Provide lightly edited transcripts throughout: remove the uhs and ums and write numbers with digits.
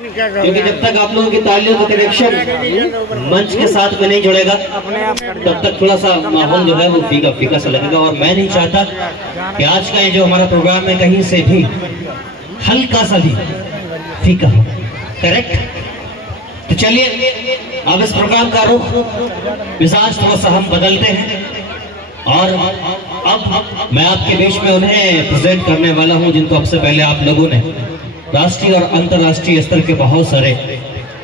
क्योंकि जब तक आप लोगों की तालियों का कनेक्शन मंच के साथ में नहीं जुड़ेगा तब तक थोड़ा सा माहौल जो है वो फीका फीका सा लगेगा। और मैं नहीं चाहता कि आज का ये जो हमारा प्रोग्राम है कहीं से भी हल्का सा भी फीका हो। करेक्ट? तो चलिए अब इस प्रोग्राम का रुख मिजाज थोड़ा सा हम बदलते हैं और अब मैं आपके बीच में उन्हें प्रेजेंट करने वाला हूं जिनको सबसे पहले आप लोगों ने राष्ट्रीय और अंतर्राष्ट्रीय स्तर के बहुत सारे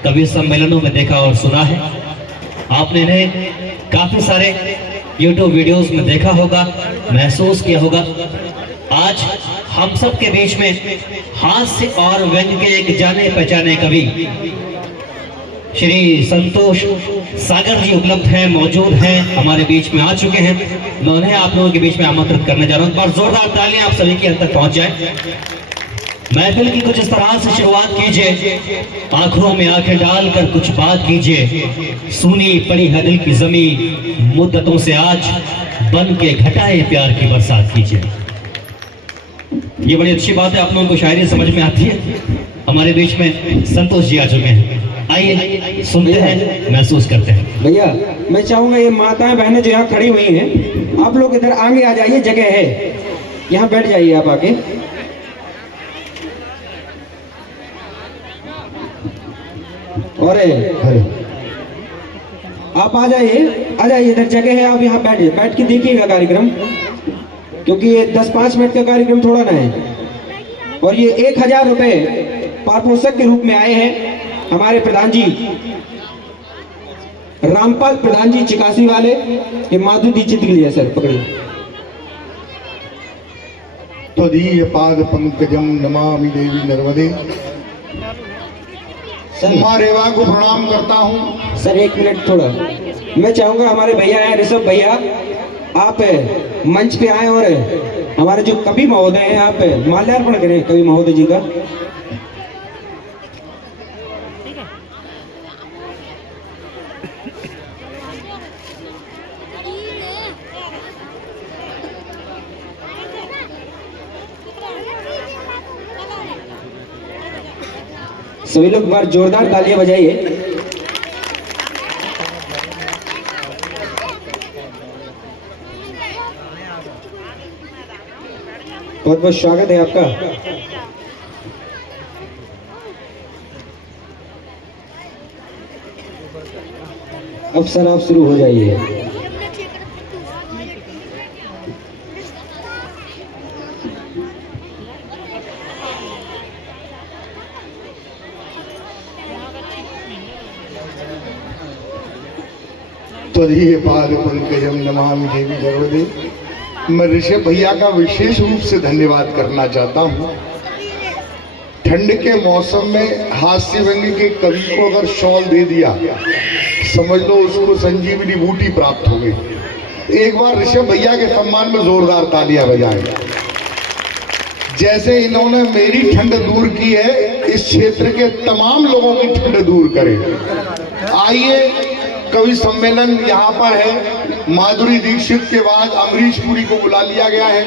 कवि सम्मेलनों में देखा और सुना है। आपने इन्हें काफी सारे YouTube वीडियोस में देखा होगा, महसूस किया होगा। आज हम सब के बीच में हास्य और व्यंग्य के एक जाने पहचाने कवि श्री संतोष सागर जी उपलब्ध हैं, मौजूद हैं, हमारे बीच में आ चुके हैं। मैं उन्हें आप लोगों के बीच में आमंत्रित करने जा रहा हूं। एक बार जोरदार तालियां आप सभी के हद तक पहुंच जाए। महफिल की कुछ इस तरह से शुरुआत कीजिए, आंखों में आंखें डालकर कुछ बात कीजिए। सुनी पड़ी है दिल की जमीन मुद्दतों से आज बन के घटाए प्यार की बरसात कीजिए। ये बड़ी अच्छी बात है, आप लोगों को शायरी समझ में आती है। हमारे बीच में संतोष जी आ चुके हैं, आइए सुनते हैं, महसूस करते हैं। भैया मैं चाहूंगा ये माताएं बहनें जो यहाँ खड़ी हुई हैं, आप लोग इधर आगे आ जाइए, जगह है, यहाँ बैठ जाइए आप आके। और आप आ जाइए इधर, जगह है, आप यहाँ बैठिए, बैठ के देखिएगा कार्यक्रम, क्योंकि ये 10-5 मिनट का कार्यक्रम थोड़ा ना है। और ये 1000 रुपए पारितोषिक के रूप में आए हैं हमारे प्रधान जी रामपाल प्रधान जी चिकासी वाले, ये माधु दीक्षित के लिए सर पकड़िए। त्वदीय पाद पंकजम नमामि देवी नर्मदे। रेवा को प्रणाम करता हूँ। सर 1 मिनट थोड़ा, मैं चाहूंगा हमारे भैया हैं ऋषभ भैया, आप मंच पे आए और हमारे जो कवि महोदय हैं आप माल्यार्पण करें कवि महोदय जी का। सभी लोग बार जोरदार तालियां बजाइए। बहुत बहुत स्वागत है आपका। अब सर आप शुरू हो जाइए। त्वदीय पाद पंकजम नमामि देवी नर्मदे। मैं ऋषभ भैया का विशेष रूप से धन्यवाद करना चाहता हूँ। ठंड के मौसम में हास्य व्यंग्य के कवि को अगर शॉल दे दिया, समझ लो उसको संजीवनी बूटी प्राप्त हो गई। एक बार ऋषभ भैया के सम्मान में जोरदार तालियां बजाएं। जैसे इन्होंने मेरी ठंड दूर की है, इस क्षेत्र के तमाम लोगों की ठंड दूर करें। आइए, कवि सम्मेलन यहाँ पर है। माधुरी दीक्षित के बाद अमरीश पुरी को बुला लिया गया है।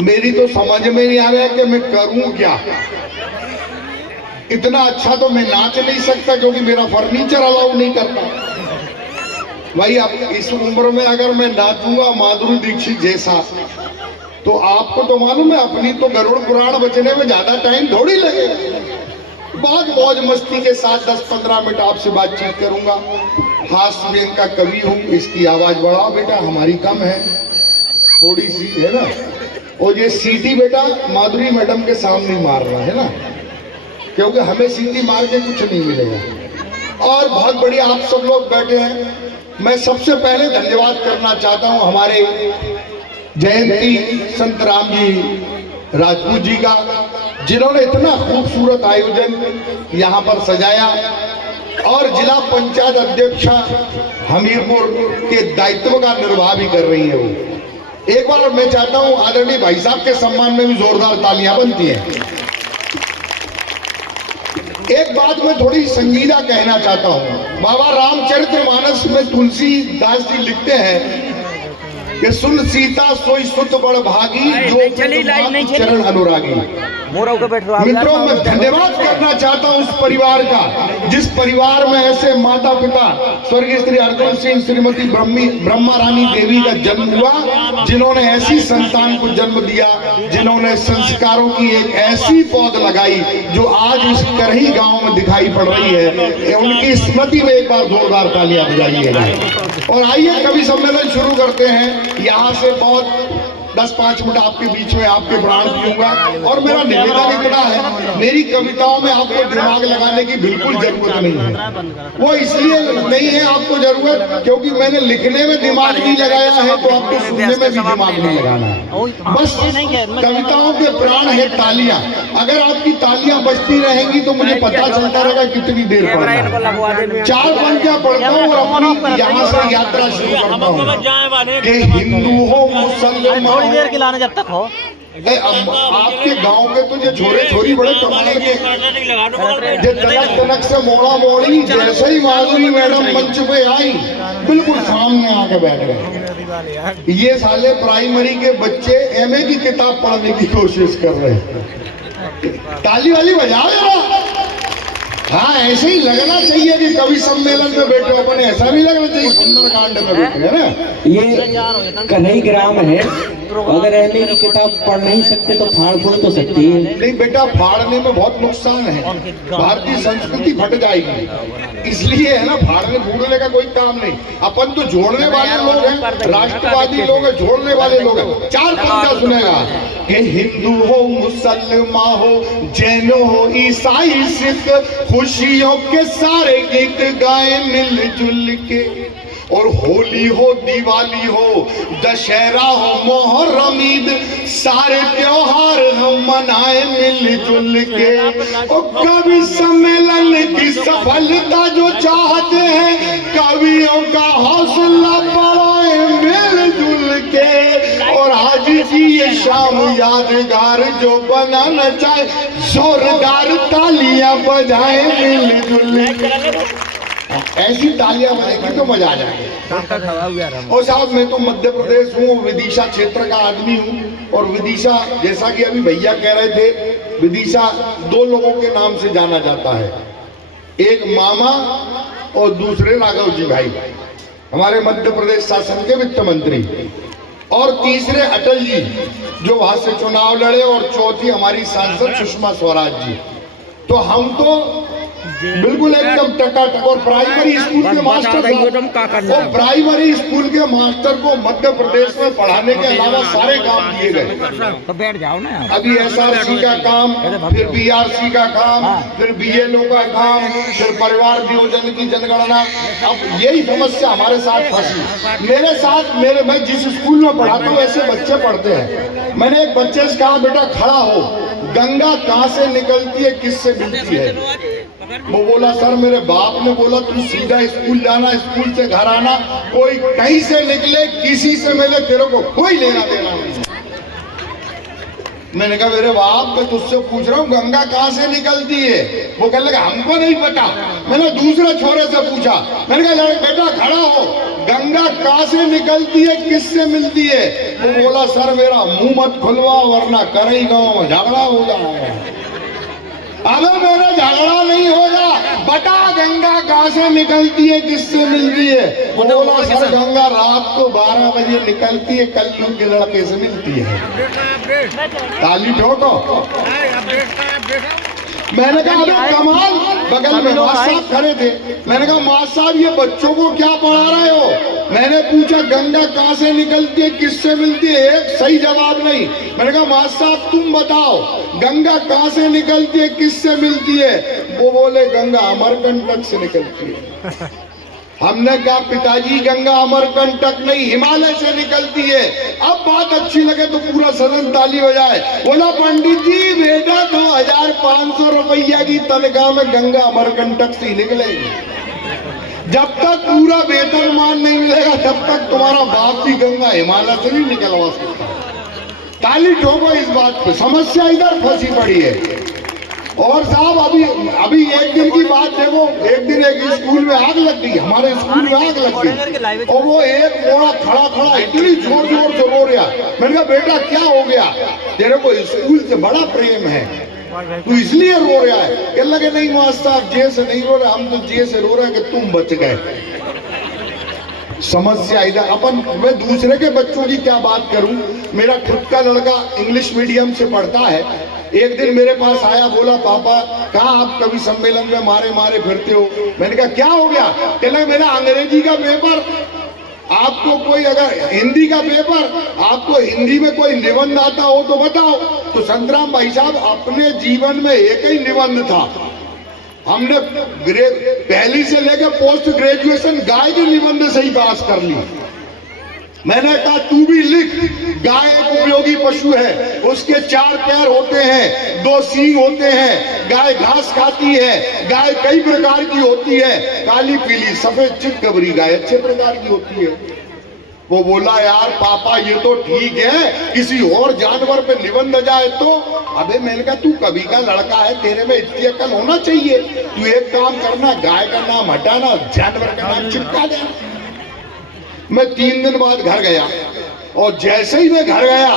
मेरी तो समझ में नहीं आ रहा है कि मैं करूं क्या। इतना अच्छा तो मैं नाच नहीं सकता क्योंकि मेरा फर्नीचर अलाउ नहीं करता। भाई अब इस उम्र में अगर मैं नाचूंगा माधुरी दीक्षित जैसा, तो आपको तो मालूम है अपनी तो गरुड़ पुराण बचने में ज्यादा टाइम थोड़ी लगेगा। बहुत मौज मस्ती के साथ 10-15 मिनट आपसे बातचीत करूंगा। हास्य व्यंग्य का कवि हूँ, इसकी आवाज बढ़ाओ बेटा, हमारी कम है थोड़ी सी, है ना। और ये सीटी बेटा माधुरी मैडम के सामने मार रहा है ना, क्योंकि हमें सीटी मार के कुछ नहीं मिलेगा। और बहुत बढ़िया आप सब लोग बैठे हैं। मैं सबसे पहले धन्यवाद करना चाहता हूँ हमारे जयंती संत राम जी राजपूत जी का, जिन्होंने इतना खूबसूरत आयोजन यहाँ पर सजाया। और जिला पंचायत अध्यक्षा हमीरपुर के दायित्व का निर्वाह भी कर रही है वो। एक बार मैं चाहता हूँ आदरणीय भाई साहब के सम्मान में भी जोरदार तालियां बनती हैं। एक बात मैं थोड़ी संजीदा कहना चाहता हूँ। बाबा रामचरितमानस में तुलसीदास जी लिखते हैं कि सुन सीता सोई सुत बड़ भागी, जो चरण अनुरागी। मित्रों, मैं धन्यवाद करना चाहता हूं उस परिवार का जिस परिवार में ऐसे माता पिता स्वर्गीय श्री अर्जुन सिंह, श्रीमती ब्रह्मा रानी देवी का जन्म हुआ, जिन्होंने ऐसी संतान को जन्म दिया, जिन्होंने संस्कारों की एक ऐसी पौध लगाई जो आज इस करही गांव में दिखाई पड़ रही है। उनकी स्मृति में एक बार जोरदार तालियां बजाइएगा। और आइए कवि सम्मेलन शुरू करते हैं। यहाँ से बहुत 10-5 मिनट आपके बीच में आपके प्राण पीऊंगा। और मेरा निवेदन इतना है, मेरी कविताओं में आपको दिमाग लगाने की बिल्कुल जरूरत नहीं है। वो इसलिए नहीं है आपको जरूरत क्योंकि मैंने लिखने में दिमाग नहीं लगाया है, तो आपको सुनने में भी दिमाग नहीं लगाना है। बस कविताओं के प्राण है तालियां। अगर आपकी तालियां बजती रहेंगी तो मुझे पता चलता रहेगा कितनी देर पढ़ना है। 4 पंक्तियां पढ़ता हूँ और अपनी यहाँ से यात्रा शुरू करता हूँ कि हिंदू हो मुसलमान देर खिलाने जब तक हो। आपके गांव के तो जो छोरे छोरी बड़े कमाल के जो तनक तनक से मोड़ा मोड़ी, जैसे ही माधुरी मैडम मंच पे आई बिल्कुल सामने आके बैठ गए। ये साले प्राइमरी के बच्चे एमए की किताब पढ़ने की कोशिश कर रहे हैं। ताली वाली बजाओ यार। हाँ, ऐसे ही लगना चाहिए कि कवि सम्मेलन में बैठे अपन, ऐसा नहीं लगना चाहिए सुंदरकांड में बैठे, है ना। ये कन्हई ग्राम है, अगर एमए की किताब पढ़ नहीं सकते तो फाड़ फूड़ तो सकती है। नहीं बेटा, फाड़ने में बहुत नुकसान है, भारतीय संस्कृति फट जाएगी, इसलिए है ना, फाड़ने फूड़ने का कोई काम नहीं। अपन तो जोड़ने वाले लोग हैं, राष्ट्रवादी लोग हैं, जोड़ने वाले लोग हैं। 4 पंक्तियां सुनेगा कि हिंदू हो मुसलमान हो जैन हो ईसाई सिख, खुशियों के सारे गीत गाए मिलजुल के। और होली हो दिवाली हो दशहरा हो मोहर्रम ईद, सारे त्योहार हम मनाए मिलजुल के। और कवि सम्मेलन की सफलता जो चाहते हैं, कवियों का हौसला बढ़ाए मिलजुल के। और आज की ये शाम यादगार जो बनाना चाहे, जोरदार तालियां बजाए मिलजुल के। ऐसी तालियां बजेगी तो मजा आ जाएगा। और साहब, मैं तो मध्य प्रदेश हूँ, विदिशा क्षेत्र का आदमी हूँ। और विदिशा, जैसा कि अभी भैया कह रहे थे, विदिशा 2 लोगों के नाम से जाना जाता है, एक मामा और दूसरे राघव जी भाई, हमारे मध्य प्रदेश शासन के वित्त मंत्री। और तीसरे अटल जी जो वहां से चुनाव लड़े। और चौथी हमारी सांसद सुषमा स्वराज जी। तो हम तो बिल्कुल एकदम टकाटक। और प्राइमरी स्कूल के मास्टर, और प्राइमरी स्कूल के मास्टर को मध्य प्रदेश में पढ़ाने के अलावा सारे काम दिए गए। तो बैठ जाओ ना। अभी एसआरसी का काम, फिर बीआरसी का काम, फिर बीएलओ का काम, फिर परिवार नियोजन की जनगणना। अब यही समस्या हमारे साथ फंसी। मेरे साथ मैं जिस स्कूल में पढ़ाता हूँ ऐसे बच्चे पढ़ते हैं। मैंने एक बच्चे से कहा, बेटा खड़ा हो, गंगा कहाँ से निकलती है, किससे मिलती है? वो बोला, सर मेरे बाप ने बोला तू सीधा स्कूल जाना, स्कूल से घर आना, कोई कहीं से निकले किसी से मिले तेरे को कोई लेना देना नहीं। मैंने कहा मेरे बाप, मैं तुझसे पूछ रहा हूँ गंगा कहाँ से निकलती है? वो कहने लगा हमको नहीं पता। मैंने दूसरे छोरे से पूछा, मैंने कहा बेटा खड़ा हो, गंगा कहाँ से निकलती है, किससे मिलती है? वो बोला, सर मेरा मुंह मत खुलवा वरना करही गाँव में झगड़ा हो जाएगा। अबे मेरा झगड़ा नहीं होगा, बता गंगा कहाँ से निकलती है, किससे मिलती है? वो बोला, सर गंगा रात को 12 बजे निकलती है, कल्लू के लड़के से मिलती है। ताली ठोको। मैंने कहा अबे कमाल, बगल में मास्टर साहब खड़े थे। मैंने कहा मास्टर साहब ये बच्चों को क्या पढ़ा रहे हो? मैंने पूछा गंगा कहाँ से निकलती है, किससे मिलती है? एक सही जवाब नहीं। मैंने कहा मास्टर साहब तुम बताओ गंगा कहाँ से निकलती है, किससे मिलती है? वो बोले गंगा अमरकंटक से निकलती है। हमने कहा पिताजी गंगा अमरकंटक नहीं, हिमालय से निकलती है। अब बात अच्छी लगे तो पूरा सदन ताली बजाए। बोला पंडित जी बेटा 2500 रुपया की तनख्वाह में गंगा अमरकंटक से ही निकलेगी। जब तक पूरा वेतनमान नहीं मिलेगा तब तक तुम्हारा बाप भी गंगा हिमालय से नहीं निकलवा सकता। ताली ठोको इस बात पे, समस्या इधर फंसी पड़ी है। और साहब अभी एक दिन की बात देखो, एक दिन एक स्कूल में आग लग गई, हमारे स्कूल में आग लग गई। और वो एक मोड़ा खड़ा इतनी जोर जोर से रो रहा। मैंने कहा बेटा क्या हो गया? तेरे को स्कूल से बड़ा प्रेम है, तू इसलिए रो रहा है? कह लगे नहीं मास्टर साहब जे से नहीं रो रहे, हम तो जे से रो रहे हैं कि तुम बच गए। समस्या इधर अपन, मैं दूसरे के बच्चों की क्या बात करूं, मेरा खुद का लड़का इंग्लिश मीडियम से पढ़ता है। एक दिन मेरे पास आया, बोला पापा कहाँ आप कभी सम्मेलन में मारे मारे फिरते हो? मैंने कहा क्या हो गया? कहना मेरा अंग्रेजी का पेपर, आपको कोई अगर हिंदी का पेपर, आपको हिंदी में कोई निबंध आता हो तो बताओ। तो संतराम भाई साहब अपने जीवन में एक ही निबंध था, हमने पहली से लेकर पोस्ट ग्रेजुएशन गाय के निबंध से ही पास कर ली। मैंने कहा तू भी लिख, गाय एक उपयोगी पशु है, उसके 4 पैर होते हैं, 2 सींग होते हैं, गाय घास खाती है, गाय कई प्रकार की होती है, काली पीली सफेद चितकबरी गाय अच्छे प्रकार की होती है। वो बोला यार पापा ये तो ठीक है, किसी और जानवर पे निबंध जाए तो। अबे मैंने कहा तू कभी का लड़का है, तेरे में इतनी अकल होना चाहिए, तू एक काम करना, गाय का नाम हटाना, जानवर का नाम चिपका देना। मैं 3 दिन बाद घर गया और जैसे ही मैं घर गया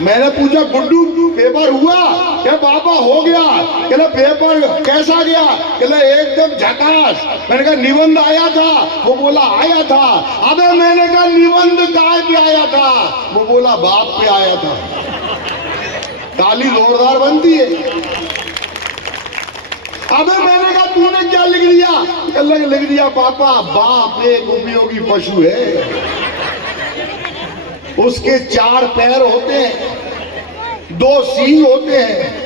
मैंने पूछा गुड्डू पेपर हुआ? क्या पापा हो गया? कहला पेपर कैसा गया? कहला एकदम झकास। मैंने कहा निबंध आया था? वो बोला आया था। अबे मैंने कहा निबंध काय पे आया था? वो बोला बाप पे आया था। ताली जोरदार बनती है। अबे मैंने कहा तूने क्या लिख दिया? कहला लिख दिया पापा बाप एक उपयोगी पशु है, उसके 4 पैर होते हैं, 2 सींग होते हैं।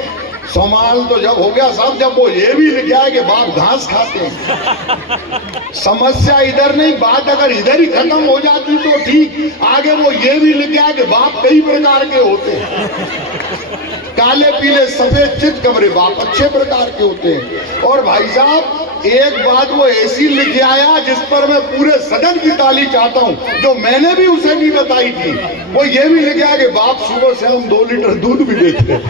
सवाल तो जब हो गया साहब, जब वो ये भी लिखा है कि बाप घास खाते हैं। समस्या इधर नहीं, बात अगर इधर ही खत्म हो जाती तो ठीक, आगे वो ये भी लिखा है कि बाप कई प्रकार के होते हैं, काले पीले सफेद चितकबरे बाप अच्छे प्रकार के होते हैं। और भाई साहब एक बात वो ऐसी लिख आया जिस पर मैं पूरे सदन की ताली चाहता हूं, जो मैंने भी उसे नहीं बताई थी। वो ये भी लिख आया कि बाप सुबह से हम 2 लीटर दूध भी देते हैं।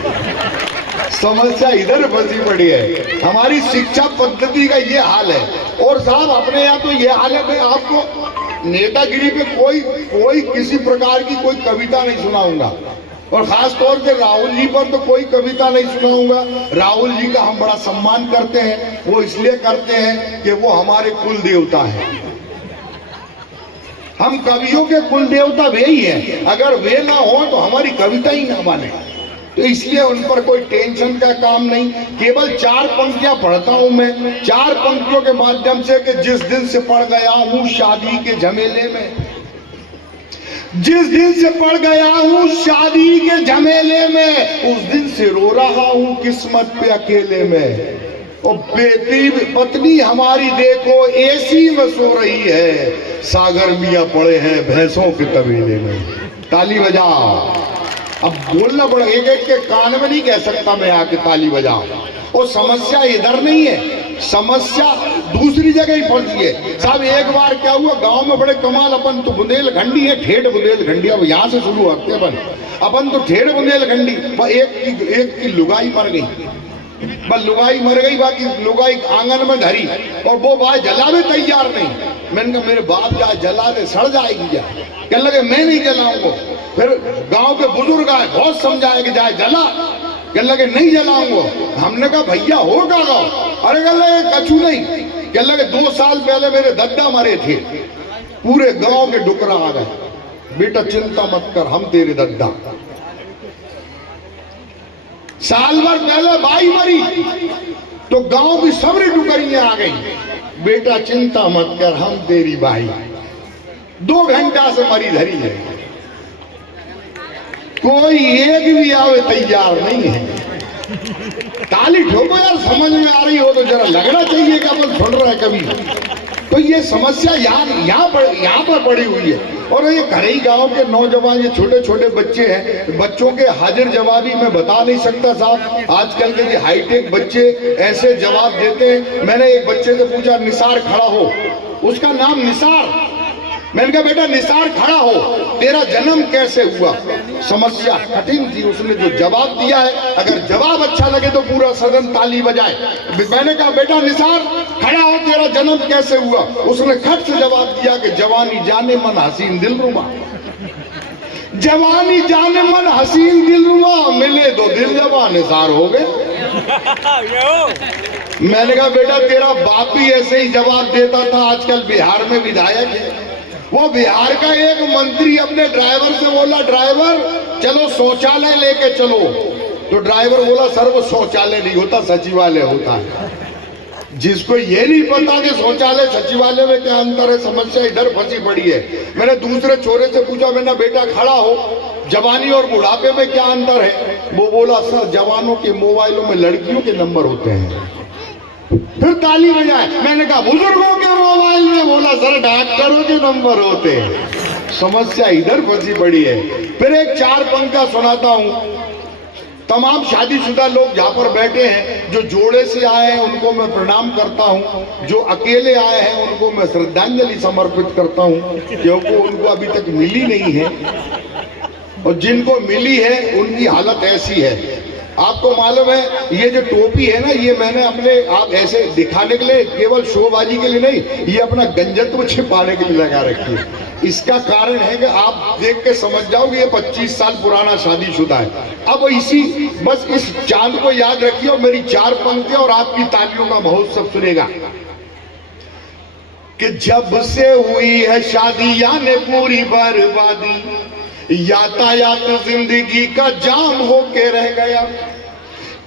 समस्या इधर फंसी पड़ी है। हमारी शिक्षा पद्धति का ये हाल है। और साहब अपने यहाँ तो ये हाल है, मैं आपको नेतागिरी पे कोई किसी प्रकार की कोई कविता नहीं सुनाऊंगा, और खास तौर पे राहुल जी पर तो कोई कविता नहीं सुनाऊंगा। राहुल जी का हम बड़ा सम्मान करते हैं, वो इसलिए करते हैं कि वो हमारे कुल देवता हैं। हम कवियों के कुल देवता वे ही हैं, अगर वे ना हो तो हमारी कविता ही ना बने। तो इसलिए उन पर कोई टेंशन का काम नहीं। केवल 4 पंक्तियां पढ़ता हूं मैं, 4 पंक्तियों के माध्यम से कि जिस दिन से पड़ गया हूं शादी के झमेले में, जिस दिन से पड़ गया हूं शादी के झमेले में, उस दिन से रो रहा हूं किस्मत पे अकेले में। और बेटी पत्नी हमारी देखो एसी में सो रही है, सागर मियां पड़े हैं भैंसों के तबेले में। ताली बजाओ। अब बोलना पड़ा, एक एक के कान में नहीं कह सकता मैं आके ताली बजाओ। और समस्या इधर नहीं है, समस्या दूसरी जगह ही फंसी है। साहब एक बार क्या हुआ, गांव में बड़े कमाल, अपन तो बुंदेलखंडी है, ठेठ बुंदेलखंडी। अब यहाँ से शुरू होते अपन तो ठेठ बुंदेलखंडी। एक की लुगाई मर गई, बस लुगाई मर गई, बाकी लुगाई आंगन में धरी, और वो बात जलावे तैयार नहीं। मैंने कहा मेरे बाप जाए जला दे, सड़ जाएगी जा। कहने लगे मैं नहीं जलाऊंगा। फिर गांव के बुजुर्ग आए, बहुत समझाया कि जाए जला, कहने लगे नहीं जलाऊंगा। हमने कहा भैया होगा गाँव? अरे कहने लगे कछु नहीं। कहने लगे 2 साल पहले मेरे दद्दा मरे थे, पूरे गांव के डुकरा आ गए। बेटा चिंता मत कर, हम तेरे दद्दा। साल भर पहले बाई मरी तो गांव की सबरी डुकरियां आ गई। बेटा चिंता मत कर, हम तेरी बाई। 2 घंटा से मरी धरी है, कोई एक भी आवे तैयार नहीं है। ताली ठोको यार, समझ में आ रही हो तो जरा लगना चाहिए कि अपन सुन रहे हैं कभी। तो ये समस्या यहाँ पर पड़ी हुई है। और ये घरई गांव के नौजवान, ये छोटे छोटे बच्चे हैं, बच्चों के हाजिर जवाबी मैं बता नहीं सकता साहब। आजकल के ये हाईटेक बच्चे ऐसे जवाब देते हैं। मैंने एक बच्चे से पूछा निसार खड़ा हो, उसका नाम निसार। मैंने कहा बेटा निसार खड़ा हो, तेरा जन्म कैसे हुआ? समस्या कठिन थी, उसने जो जवाब दिया है, अगर जवाब अच्छा लगे तो पूरा सदन ताली बजाए। मैंने कहा बेटा निसार खड़ा हो, तेरा जन्म कैसे हुआ? उसने खट से जवाब दिया कि जवानी जाने मन हसीन दिलरुबा। जवानी जाने मन हसीन दिलरुबा, मिले दो दिल जवान निसार हो गए। मैंने कहा बेटा तेरा बाप भी ऐसे ही जवाब देता था, आजकल बिहार में विधायक है। वो बिहार का एक मंत्री अपने ड्राइवर से बोला, ड्राइवर चलो शौचालय लेके चलो। तो ड्राइवर बोला सर वो शौचालय नहीं होता, सचिवालय होता है। जिसको ये नहीं पता कि शौचालय सचिवालय में क्या अंतर है, समस्या इधर फंसी पड़ी है। मैंने दूसरे छोरे से पूछा, मैंने बेटा खड़ा हो, जवानी और बुढ़ापे में क्या अंतर है? वो बोला सर जवानों के मोबाइलों में लड़कियों के नंबर होते हैं। फिर ताली बजाए। मैंने कहा बुजुर्गों के मोबाइल में? बोला सर डॉक्टरों के नंबर होते हैं। समस्या इधर फंसी पड़ी है। फिर एक चार पंक्तियां सुनाता हूं। तमाम शादीशुदा लोग जहाँ पर बैठे हैं, जो जोड़े से आए हैं उनको मैं प्रणाम करता हूँ, जो अकेले आए हैं उनको मैं श्रद्धांजलि समर्पित करता हूँ, क्योंकि उनको अभी तक मिली नहीं है, और जिनको मिली है उनकी हालत ऐसी है। आपको मालूम है ये जो टोपी है ना, ये मैंने अपने आप ऐसे दिखाने के लिए, केवल शोबाजी के लिए नहीं, ये अपना गंजत्व छिपाने के लिए लगा रखी है। इसका कारण है कि आप देख के समझ जाओगे ये 25 साल पुराना शादीशुदा है। अब इसी बस इस चांद को याद रखिए और मेरी चार पंक्तियां और आपकी तालियों का महोत्सव सुनेगा कि जब से हुई है शादी यानी पूरी बर्बादी, यातायात जिंदगी का जाम होके रह गया।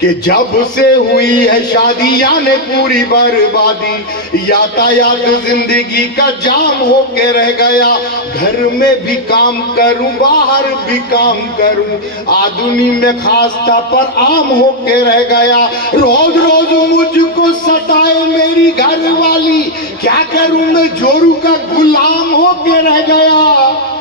कि जब से हुई है शादी यानी पूरी बर्बादी, यातायात जिंदगी का जाम होके रह गया। घर में भी काम करूं बाहर भी काम करूं, आदमी में खासता पर आम होके रह गया। रोज रोज मुझको सताए मेरी घर वाली, क्या करूं मैं जोरू का गुलाम होके रह गया।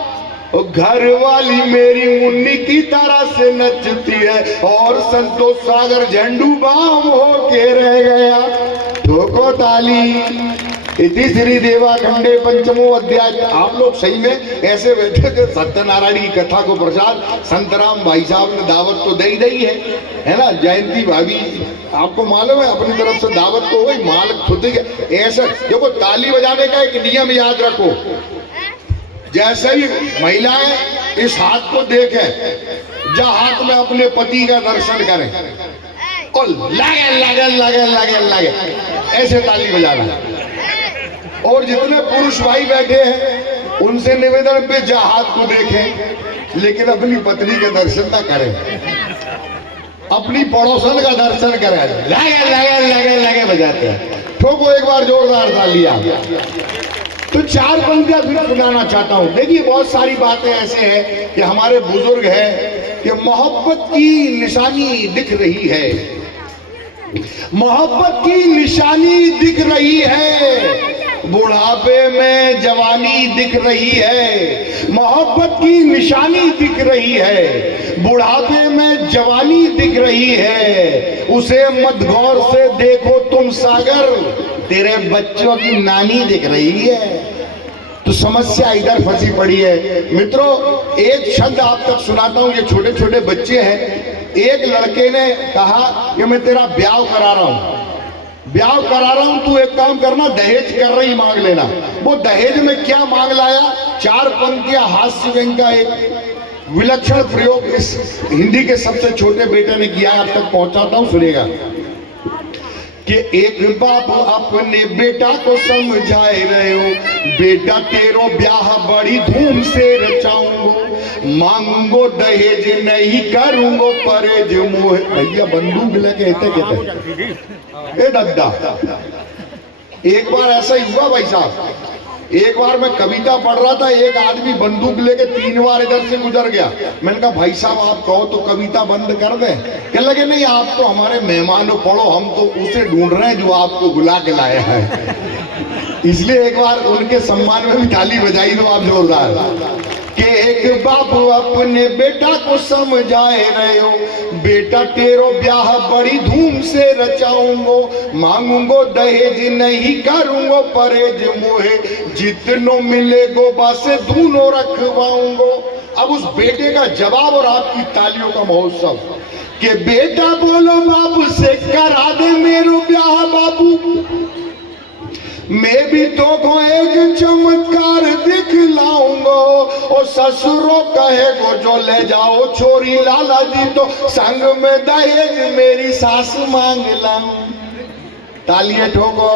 घर वाली मेरी मुन्नी की तरह से नचती है, और संतोष सागर झंडू बाम होके रह गया। ठोको ताली। इति श्री देवाखंडे पंचमो अध्याय। आप लोग सही में ऐसे बैठे थे, सत्यनारायण की कथा को प्रसाद संतराम भाई साहब ने दावत तो दे ही है ना। जयंती भाभी आपको मालूम है अपनी तरफ से दावत तो हुई, मालिक खुद ही ऐसा। देखो ताली बजाने का एक नियम याद रखो, जैसे ही महिलाएं इस हाथ को देखें, जहाँ हाथ में अपने पति का दर्शन करें और लगे लगे लगे लगे लगे ऐसे ताली बजाना। और जितने पुरुष भाई बैठे हैं उनसे निवेदन पे जहाँ हाथ को देखें, लेकिन अपनी पत्नी के दर्शन ना करें, अपनी पड़ोसन का दर्शन करें। लगे लगे लगे लगे बजाते हैं। ठोको एक बार जोरदार तालियां। तो चार पंक्तियां फिर सुनाना चाहता हूं। देखिए बहुत सारी बातें ऐसे हैं कि हमारे बुजुर्ग हैं कि मोहब्बत की निशानी दिख रही है, मोहब्बत की निशानी दिख रही है, बुढ़ापे में जवानी दिख रही है। मोहब्बत की निशानी दिख रही है, बुढ़ापे में जवानी दिख रही है। उसे मत गौर से देखो तुम सागर, तेरे बच्चों की नानी दिख रही है। तो समस्या इधर फंसी पड़ी है। मित्रों एक शब्द आप तक सुनाता हूं, ये छोटे छोटे बच्चे हैं। एक लड़के ने कहा कि मैं तेरा ब्याह करा रहा हूं, ब्याह करा रहा हूं, तू एक काम करना, दहेज कर रही मांग लेना। वो दहेज में क्या मांग लाया? चार पंक्तियां हास्य व्यंग का एक विलक्षण प्रयोग इस हिंदी के सबसे छोटे बेटे ने किया, आप तक पहुंचाता हूं, सुनेगा। कि एक बाप अपने बेटा को समझाए रहे हो, बेटा तेरो ब्याह बड़ी धूम से रचाऊंगो, मांगो दहेज नहीं करूंगो परहेज मोह। भैया बंदूक लेके कहते ए दद्दा। एक बार ऐसा ही हुआ भाई साहब, एक बार मैं कविता पढ़ रहा था, एक आदमी बंदूक लेके 3 बार इधर से गुजर गया। मैंने कहा भाई साहब आप कहो तो कविता बंद कर दें। कहने लगे नहीं आप तो हमारे मेहमान हो, पढ़ो, हम तो उसे ढूंढ रहे हैं जो आपको बुला के लाया है। इसलिए एक बार उनके सम्मान में भी ताली बजाई दो आप जोरदार। कि एक बाप अपने बेटा को समझाए रहे हो, बेटा तेरो ब्याह बड़ी धूम से रचाऊंगो, मांगूंगो दहेज नहीं करूंगो परहेज मोहे, जितनो मिलेगो बासे दूनो रखवाऊंगो। अब उस बेटे का जवाब और आपकी तालियों का महोत्सव कि बेटा बोलो बाबू से करा दे मेरो ब्याह बाबू, मैं भी तो को एक चमत्कार दिखलाऊंगा, ओ ससुरो कहेगो जो ले जाओ छोरी लाला जी, तो संग में दहेज मेरी सास मांग लाऊं। तालियां ठोको।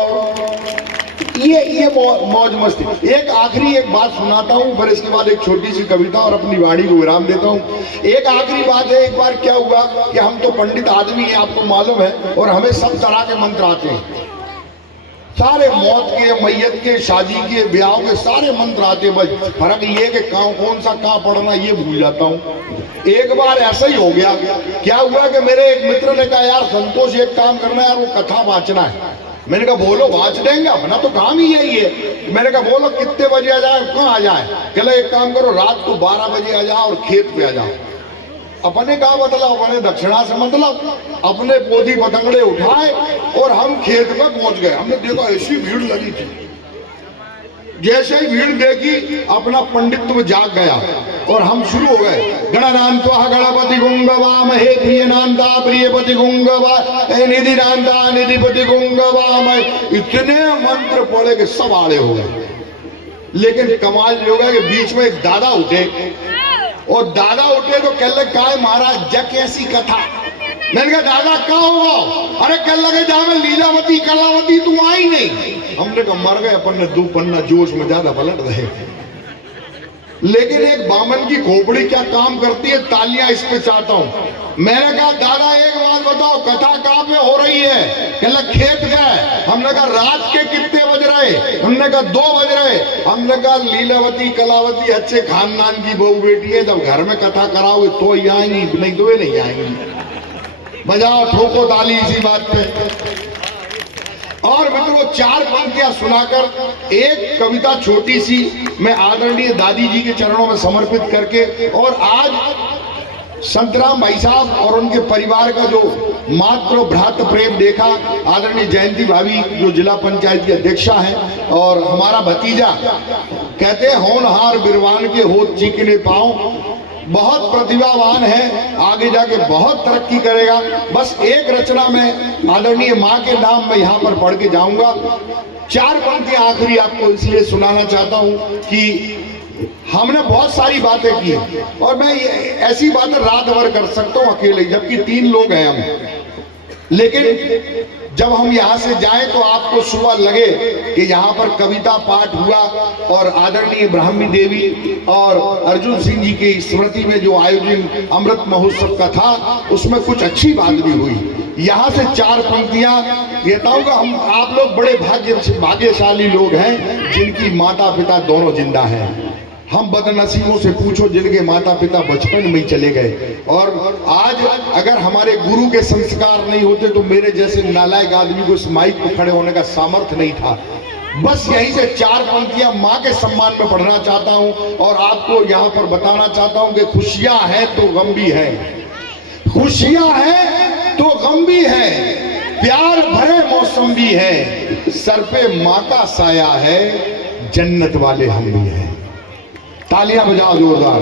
ये मौज मस्ती। एक आखिरी एक बात सुनाता हूँ, फिर इसके बाद एक छोटी सी कविता और अपनी वाणी को विराम देता हूँ। एक आखिरी बात है, एक बार क्या हुआ कि हम तो पंडित आदमी हैं, आपको मालूम है, और हमें सब तरह के मंत्र आते हैं, सारे मौत के, मैयत के, शादी के, ब्याह के सारे मंत्र आते हैं। बस फर्क ये कि कौन सा कहाँ पढ़ना ये भूल जाता हूँ। एक बार ऐसा ही हो गया। क्या हुआ कि मेरे एक मित्र ने कहा, यार संतोष एक काम करना है यार, वो कथा वाचना है। मैंने कहा बोलो, वाच देंगे, अपना तो काम ही यही है। मैंने कहा बोलो कितने बजे आ जाए, कहाँ आ जाए? कहला एक काम करो, रात को 12 बजे आ जाओ और खेत पे आ जाओ। अपने कहा मतलब, अपने दक्षिणा से मतलब, अपने पोथी पतंगड़े उठाए और हम खेत में पहुंच गए। हमने देखा ऐसी भीड़ लगी थी, जैसे ही भीड़ देखी अपना पंडित्व जाग गया और हम शुरू हो गए। गणनान्त्वा गणपति गुंगवामहे प्रियनान्ता प्रियपति गुंगवा निधिनान्ता निधिपति गुंगवामहे। इतने मंत्र पढ़े कि सब आड़े हो गए। लेकिन कमाल ये हो गया कि बीच में एक दादा उठे, और दादा उठे तो कह लगे काय महाराज जग ऐसी कथा। मैंने कहा दादा क्या हुआ? अरे कह लगे जावे लीलावती कलावती तू आई नहीं। हमने कहा मर गए अपन ने, 2 पन्ना जोश में ज्यादा पलट रहे। लेकिन एक बामन की खोपड़ी क्या काम करती है, तालियां इस पे चाहता हूं। मैंने कहा दादा एक बात बताओ, कथा कहाँ पे हो रही है? कह लगे खेत गए। हमने कहा रात के कितने बज रहे? हमने कहा 2 बज रहे। हमने कहा लीलावती कलावती अच्छे खानदान की बहू बेटी है, जब घर में कथा कराओगे तो ही आएंगी, नहीं तो ये नहीं आएंगी। बजाओ ठोको ताली इसी बात पे। और मित्रों 4 पंक्तियां सुनाकर एक कविता छोटी सी मैं आदरणीय दादी जी के चरणों में समर्पित करके, और आज संतराम भाई साहब और उनके परिवार का जो मातृ भ्रातृ प्रेम देखा, आदरणीय जयंती भाभी जो जिला पंचायत की अध्यक्षा है, और हमारा भतीजा कहते हैं होनहार बिरवान के होत चिकने पाँव, बहुत प्रतिभावान है, आगे जाके बहुत तरक्की करेगा। बस एक रचना में आदरणीय माँ के नाम में यहाँ पर पढ़ के जाऊंगा। 4 पंक्तियां आखिरी आपको इसलिए सुनाना चाहता हूँ कि हमने बहुत सारी बातें की, और मैं ऐसी बातें रात भर कर सकता हूँ अकेले, जबकि 3 लोग हैं हम। लेकिन जब हम यहाँ से जाएं तो आपको सुबह लगे कि यहाँ पर कविता पाठ हुआ, और आदरणीय ब्राह्मी देवी और अर्जुन सिंह जी की स्मृति में जो आयोजन अमृत महोत्सव का था, उसमें कुछ अच्छी बात भी हुई। यहाँ से 4 पंक्तियां कहता हूँ, हम आप लोग बड़े भाग्यशाली लोग हैं जिनकी माता पिता दोनों जिंदा हैं। हम बदनसीबों से पूछो जिनके माता पिता बचपन में ही चले गए, और आज अगर हमारे गुरु के संस्कार नहीं होते तो मेरे जैसे नालायक आदमी को इस माइक पर खड़े होने का सामर्थ्य नहीं था। बस यहीं से 4 पंक्तियां माँ के सम्मान में पढ़ना चाहता हूं, और आपको यहाँ पर बताना चाहता हूं कि खुशियां हैं तो गम भी है, खुशियां हैं तो गम भी है, प्यार भरे मौसम भी है, सर पे माँ का साया है, जन्नत वाले हम भी हैं। तालियां बजाओ जोरदार।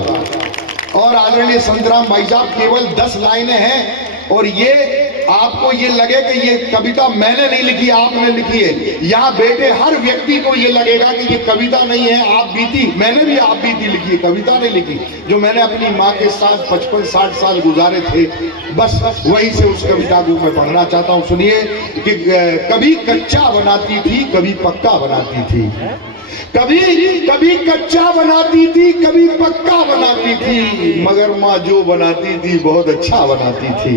और आदरणीय संतराम भाई साहब, केवल 10 लाइनें हैं, और ये आपको ये लगे कि ये कविता मैंने नहीं लिखी, आपने लिखी है। यहाँ बैठे हर व्यक्ति को ये लगेगा कि ये कविता नहीं है, आप बीती, मैंने भी आप बीती लिखी है, कविता नहीं लिखी। जो मैंने अपनी माँ के साथ 55-60 साल गुजारे थे, बस वहीं से उस कविता को मैं पढ़ना चाहता हूँ। सुनिए कि कभी कच्चा बनाती थी, कभी पक्का बनाती थी, कभी कच्चा बनाती थी, कभी पक्का बनाती थी, मगर माँ जो बनाती थी बहुत अच्छा बनाती थी।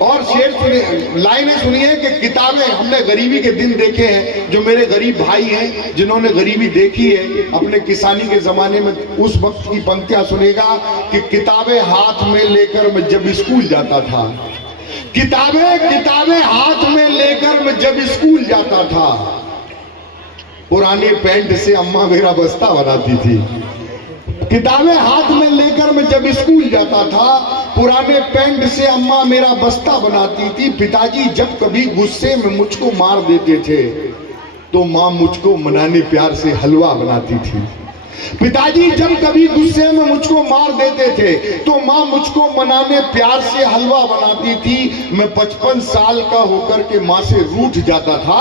और शेर सुनिए, लाइनें सुनिए कि किताबें, हमने गरीबी के दिन देखे हैं, जो मेरे गरीब भाई हैं जिन्होंने गरीबी देखी है अपने किसानी के जमाने में, उस वक्त की पंक्तियां सुनेगा कि किताबें हाथ में लेकर मैं जब स्कूल जाता था, किताबें हाथ में लेकर मैं जब स्कूल जाता था, पुराने पेंट से अम्मा मेरा बस्ता बनाती थी। किताबें हाथ में लेकर मैं जब स्कूल जाता था, पुराने पेंट से अम्मा मेरा बस्ता बनाती थी। पिताजी जब कभी गुस्से में मुझको मार देते थे तो माँ मुझको मनाने प्यार से हलवा बनाती थी। पिताजी जब कभी गुस्से में मुझको मार देते थे तो माँ मुझको मनाने प्यार से हलवा बनाती थी। मैं 55 साल का होकर के माँ से रूठ जाता था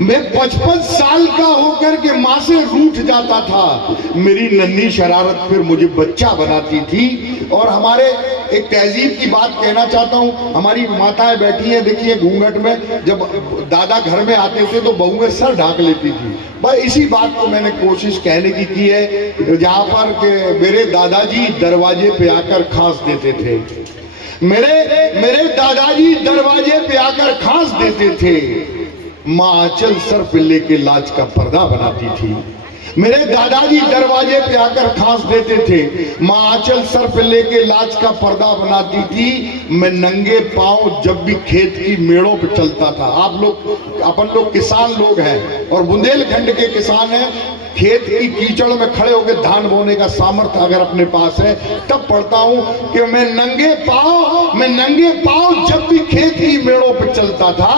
मैं 55 साल का होकर के माँ से रूठ जाता था। मेरी नन्ही शरारत फिर मुझे बच्चा बनाती थी। और हमारे एक तहजीब की बात कहना चाहता हूँ, हमारी माताएं बैठी हैं देखिए घूंघट में, जब दादा घर में आते थे तो बहुएं सर ढाक लेती थी। बस इसी बात को मैंने कोशिश कहने की है, जहाँ पर के मेरे दादाजी दरवाजे पे आकर खांस देते थे। मेरे दादाजी दरवाजे पे आकर खांस देते थे। माँ आंचल सर पे लेके लाज का पर्दा बनाती थी। मेरे दादाजी दरवाजे पे आकर खांस देते थे। माँ आंचल सर पे लेके लाज का पर्दा बनाती थी। मैं नंगे पांव जब भी खेत की मेड़ों पे चलता था। आप लोग अपन लोग किसान लोग हैं और बुंदेलखंड के किसान हैं। खेत की कीचड़ में खड़े होकर धान बोने का सामर्थ्य अगर अपने पास है तब पढ़ता हूं कि मैं नंगे पांव जब भी खेत की मेड़ों पे चलता था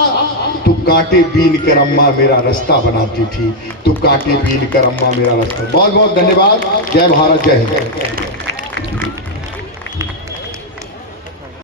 तो कांटे बीन कर अम्मा मेरा रास्ता बनाती थी। तो कांटे बीन कर अम्मा मेरा रास्ता। बहुत बहुत धन्यवाद। जय भारत, जय हिंद।